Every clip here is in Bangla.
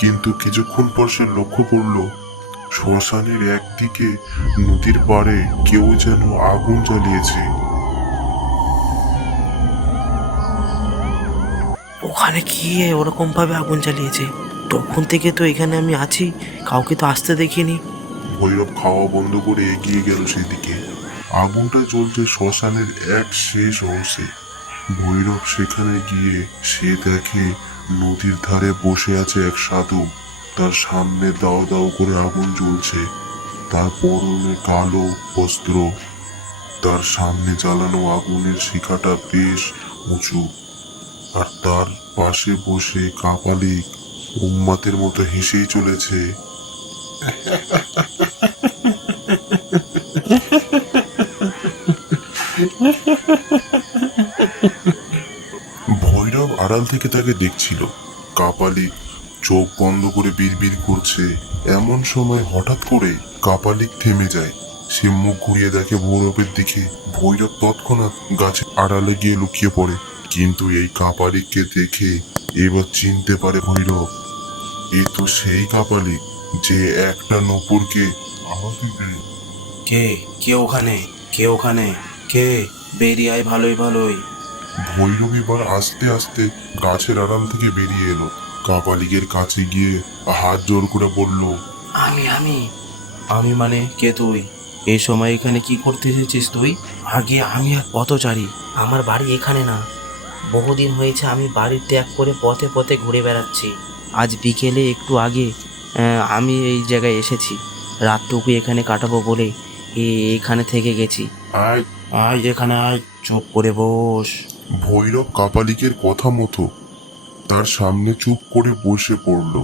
কিন্তু কিছুক্ষণ পর সে লক্ষ্য করলো শ্মশানের একদিকে নদীর পাড়ে কেউ যেন আগুন জ্বালিয়েছে। ওখানে গিয়ে ওরকম ভাবে আগুন জ্বালিয়েছে, তখন থেকে তো এখানে আমি আছি, কাউকে তো আসতে দেখিনি। ভৈরব খাওয়া বন্ধ করে এগিয়ে গেল সেদিকে। আগুনটা জ্বলছে শ্মশানের এক শেষ অংশে। ভৈরব সেখানে গিয়ে সে দেখে নদীর ধারে বসে আছে এক সাধু। তার সামনে দাও দাও করে আগুন জ্বলছে। তার পরনে কালো বস্ত্র। তার সামনে জ্বালানো আগুনের শিখাটা বেশ উঁচু। আর তার পাশে বসে কাপালিক উম্মাতের মতো হেসেই চলেছে। ভৈরব আড়াল থেকে তাকে দেখছিল। কাপালিক চোখ বন্ধ করে বিড়বিড় করছে। এমন সময় হঠাৎ করে কাপালিক থেমে যায়। সে মুখ ঘুরিয়ে দেখে ভৈরবের দিকে। ভৈরব তৎক্ষণাৎ গাছের আড়ালে গিয়ে লুকিয়ে পড়ে। কিন্তু এই কাপালিককে দেখে এবার চিনতে পারে ভৈরব। এ তো সেই কাপালিক যে একটা নূপুরকে আহত করে। কে কে ওখানে? কে ওখানে? কে? বেরিয়ে আয় ভালোই ভালোই। ভৈরব এবার আস্তে আস্তে গাছের আড়াল থেকে বেরিয়ে এলো। কাপালিকের কাছে গিয়ে হাত জোর করে বলল, আমি আমি আমি মানে কে তুই? এই সময় এখানে কি করতে এসেছিস তুই? আগে আমি এক পথচারী, আমার বাড়ি এখানে না। বহুদিন হয়েছে আমি বাড়ি ত্যাগ করে পথে পথে ঘুরে বেড়াচ্ছি। আজ বিকেলে একটু আগে আমি এই জায়গায় এসেছি, রাতটুকু এখানে কাটাবো বলে এখানে থেকে গেছি। আয়। আয় এখানে আয়, চুপ করে বস। ভৈরব কাপালিকের কথা মতো তার সামনে চুপ করে বসে পড়ল।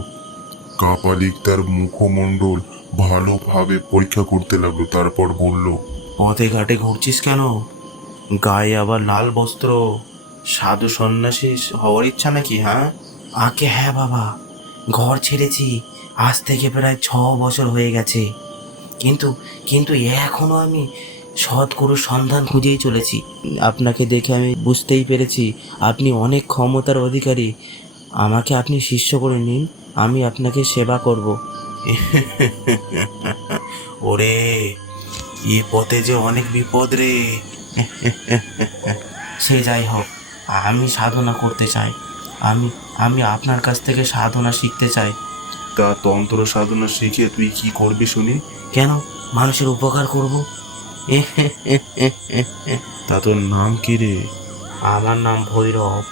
কাপালিক তার মুখমণ্ডল ভালোভাবে পরীক্ষা করতে লাগলো। তারপর বলল, পথে ঘাটে ঘুরছিস কেন? গায়ে আবার লাল বস্ত্র, সাধু সন্ন্যাসী হওয়ার ইচ্ছা নাকি? হ্যাঁ আগে হ্যাঁ বাবা, ঘর ছেড়েছি আজ থেকে প্রায় 6 বছর হয়ে গেছে। কিন্তু কিন্তু এখনো আমি সৎগুরুর সন্ধান খুঁজেই চলেছি। আপনাকে দেখে আমি বুঝতেই পেরেছি আপনি অনেক ক্ষমতার অধিকারী। আমাকে আপনি শিষ্য করে নিন, আমি আপনাকে সেবা করব। ওরে, এ পথে যে অনেক বিপদ রে। সে যাই হোক, আমি সাধনা করতে চাই। আমি আমি আপনার কাছ থেকে সাধনা শিখতে চাই। তা তন্ত্র সাধনা শিখে তুই কি করবি শুনি? কেন? মানুষের উপকার করব। তা তোর নাম কি রে? আমার নাম ভৈরব।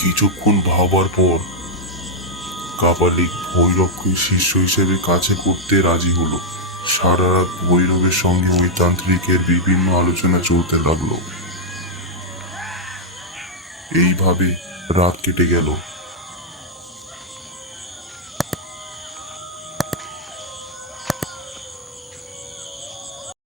কিছুক্ষণ ভাবার পর কাপালিক ভৈরবকে শিষ্য হিসেবে কাছে করতে রাজি হলো। সারা রাত ভৈরবের সঙ্গে ওই তান্ত্রিকের বিভিন্ন আলোচনা চলতে লাগলো। এইভাবে রাত কেটে গেল।